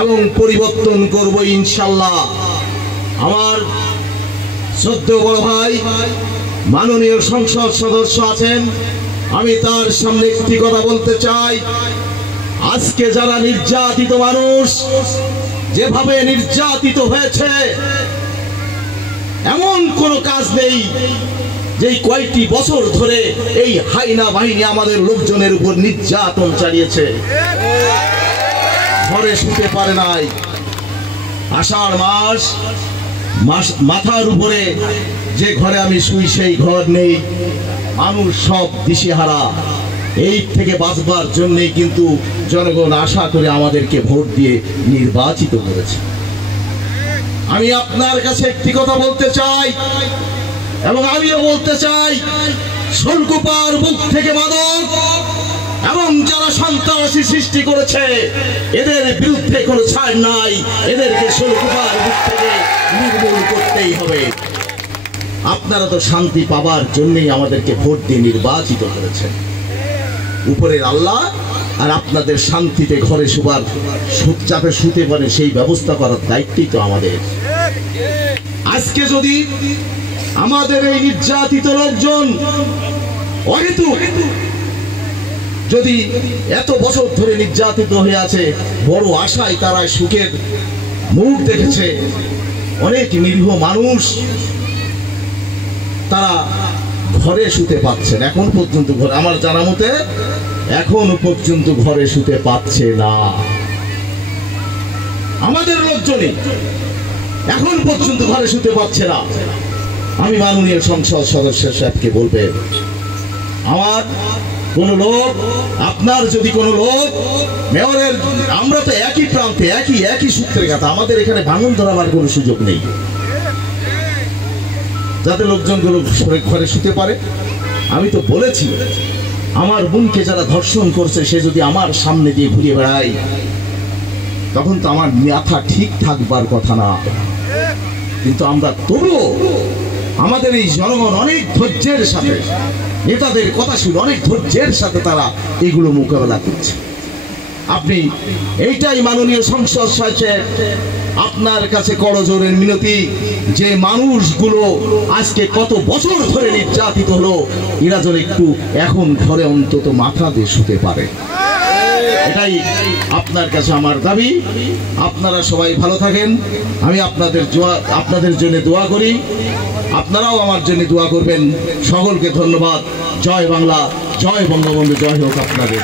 এবং পরিবর্তন করব ইনশাআল্লাহ। আমার শ্রদ্ধেয় বড় ভাই মাননীয় সংসদ সদস্য আছেন, আমি তার সামনে একটি কথা বলতে চাই। আজকে যারা নির্যাতিত মানুষ যেভাবে নির্যাতিত হয়েছে, এমন কোনো কাজ নেই যেই কয়েকটি বছর ধরে এই হাইনা বাহিনী আমাদের লোকজনের উপর নির্যাতন চালিয়েছে। ঘরে শুতে পারে নাই, আষাঢ় মাস মাথার উপরে যে ঘরে আমি শুই সেই ঘর নেই, মানুষ সব দিশেহারা। এই থেকে বাঁচবার জন্যই কিন্তু জনগণ আশা করে আমাদেরকে ভোট দিয়ে নির্বাচিত করেছে। আমি আপনার কাছে একটি কথা বলতে চাই এবং আমিও বলতে চাই, শোলকুপার বুক থেকে মাদক এবং যারা সন্ত্রাসী সৃষ্টি করেছে এদের বিরুদ্ধে কোনো ছাড় নাই, এদেরকে শোলকুপার বুক থেকে নির্মূল করতেই হবে। আপনারা তো শান্তি পাবার জন্যই আমাদেরকে ভোট দিয়ে নির্বাচিত করেছেন। উপরের আল্লাহ আর আপনাদের শান্তিতে ঘরে শোবার যাতে শুতে পারে সেই ব্যবস্থা করার দায়িত্বই তো আমাদের। আজকে যদি আমাদের এই নির্যাতিত লোকজন অহেতুক যদি এত বছর ধরে নির্যাতিত হয়ে আছে, বড় আশায় তারা সুখের মুখ দেখেছে, অনেক নিরীহ মানুষ তারা ঘরে শুতে পাচ্ছেন এখন পর্যন্ত। ঘরে আমার জানা মতে এখন পর্যন্ত ঘরে শুতে পাচ্ছে না। আমাদের লোকজনই এখন পর্যন্ত ঘরে শুতে পাচ্ছে না। আমি মাননীয় সংসদ সদস্য সাহেবকে বলবেন, আমার কোন লোক, আপনার যদি কোনো লোক মেয়রের, আমরা তো একই প্রান্তে একই সূত্রের কথা, আমাদের এখানে ভাঙন ধরাবার কোনো সুযোগ নেই, যাতে লোকজনগুলো ঘরে শুতে পারে। আমি তো বলেছি আমার বোনকে যারা ধর্ষণ করছে সে যদি আমার সামনে দিয়ে ঘুরে বেড়ায় তখন তো আমার মাথা ঠিক থাকবার কথা না। কিন্তু আমরা তবুও আমাদের এই জনগণ অনেক ধৈর্যের সাথে, নেতাদের কথা শুনে অনেক ধৈর্যের সাথে তারা এগুলো মোকাবেলা করছে। আপনি এইটাই মাননীয় সংসদ সাহেব আপনার কাছে করজোড়ের মিনতি, যে মানুষগুলো আজকে কত বছর ধরে নির্যাতিত হলো এরা যেন একটু এখন ঘরে অন্তত মাথা দিয়ে শুতে পারে। এটাই আপনার কাছে আমার দাবি। আপনারা সবাই ভালো থাকেন, আমি আপনাদের জন্য দোয়া করি, আপনারাও আমার জন্য দোয়া করবেন। সকলকে ধন্যবাদ। জয় বাংলা, জয় বঙ্গবন্ধু, জয় হোক আপনাদের।